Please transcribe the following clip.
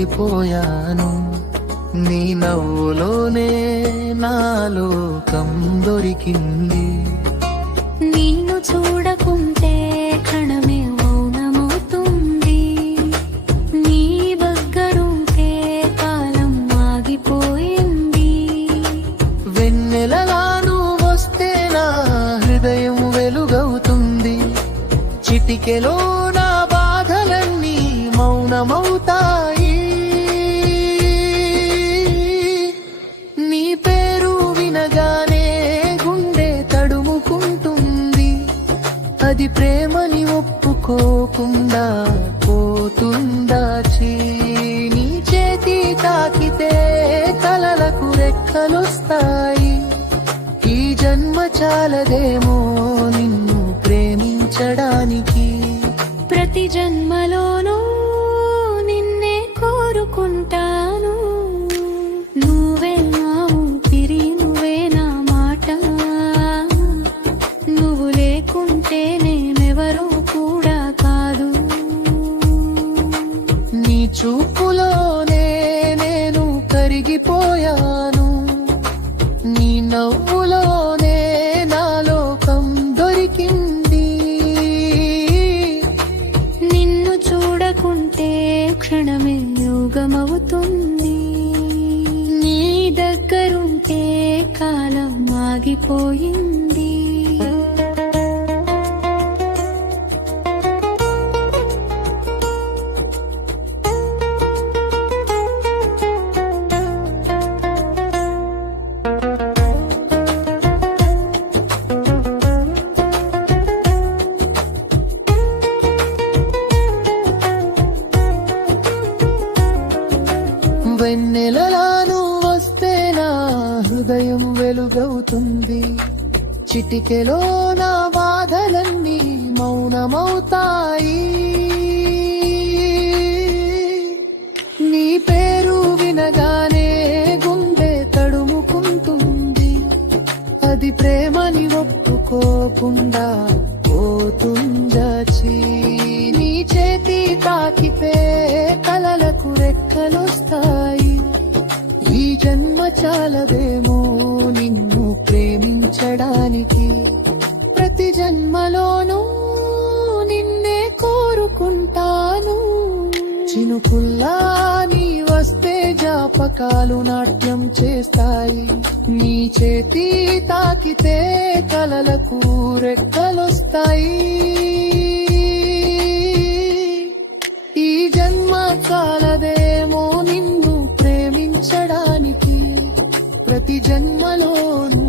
మునిగిపోయాను. నీ నవ్వులోనే నా లోకం దొరికింది. నిన్ను చూడకుంటే క్షణమే మౌనమవుతుంది. నీ దగ్గరుంటే కాలం ఆగిపోయింది. వెన్నెలలా నువ్వు వస్తే నా హృదయం వెలుగవుతుంది. చిటికెలో నా బాధలన్నీ మౌనమవుతాయి. నీ పేరు వినగానే గుండె తడుముకుంటుంది. అది ప్రేమని ఒప్పుకోకుండా పోతుందా? నీ చేతి తాకితే కలలకు రెక్కలొస్తాయి. ఈ జన్మ చాలదేమో నిన్ను ప్రేమించడానికి. ప్రతి జన్మలోనూ నిన్నే కోరుకుంటాను. నువ్వే నా ఊపిరి, నువ్వే నా మాట. నువ్వు లేకుంటే నేనెవరో కూడా కాదు. నీ చూపులోనే నేను కరిగిపోయాను. నీ నవ్వులోనే నా లోకం దొరికింది. నిన్ను చూడకుంటే క్షణమే యుగమవుతుంది. నీ దగ్గరుంటే కాలం ఆగిపోయింది. వెన్నెలలా నువ్వు వస్తే నా హృదయం వెలుగవుతుంది. చిటికెలో నా బాధలన్నీ మౌనమవుతాయి. నీ పేరు వినగానే గుండె తడుముకుంటుంది. అది ప్రేమని ఒప్పుకోకుండా పోతుందా? నీ చేతి తాకితే కలలకు రెక్కలొస్తాయి. ఈ జన్మ చాలదేమో నిన్ను ప్రేమించడానికి. ప్రతి జన్మలోనూ నిన్నే కోరుకుంటాను. చినుకుల్లా నీ వస్తే జ్ఞాపకాలు నాట్యం చేస్తాయి. నీ చేతి తాకితే కలలకు రెక్కలొస్తాయి. ఈ జన్మ చాలదేమో నిన్ను ప్రేమించడానికి. ప్రతి జన్మలోనూ